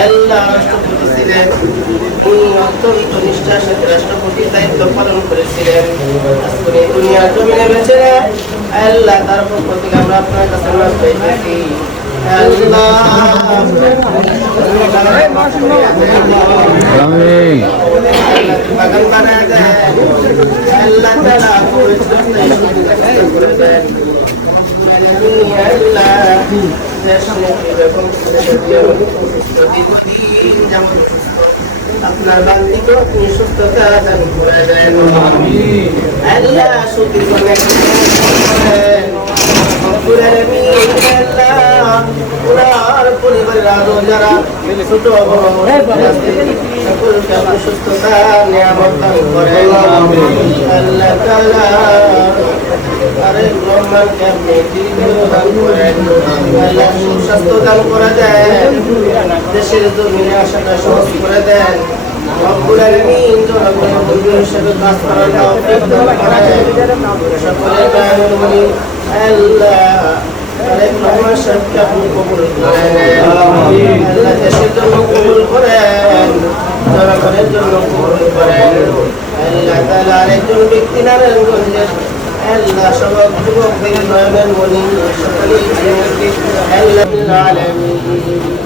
আল্লাহ রাষ্ট্রপতি ছিলেন উনি অত্যন্ত নিষ্ঠার সাথে রাষ্ট্রপতির দায়িত্ব পালন করেছিলেন উনি দুনিয়া জমিনে বেঁচে আল্লাহ তার পক্ষ থেকে আমরা আপনার কাছে মাছ পাইতেছি আল্লাহ আল্লাহ আপনার বান্দিকে আপনি সুস্থতা দান করে দেন আল্লাহ সুদীর্ঘ যারা ছোট বড় সকলকে সুস্থতা নিয়ামত দান আল্লাহ তাআলা আরে রহমানকে আপনি দীর্ঘায়ু দান করেন আল্লাহ দান করে দেন দেশের জমিনে আশাটা সহজ করে দেন দান সকলের আল্লাহ আল্লাহ দেশের জন্য কবুল করেন জনগণের জন্য কবুল করেন আল্লাহ তাআলা আরেকজন ব্যক্তি নারায়ণগঞ্জের আল্লাহ সবক যুবকদের নয়নের মনি সকলেই আল্লাহ আলামিন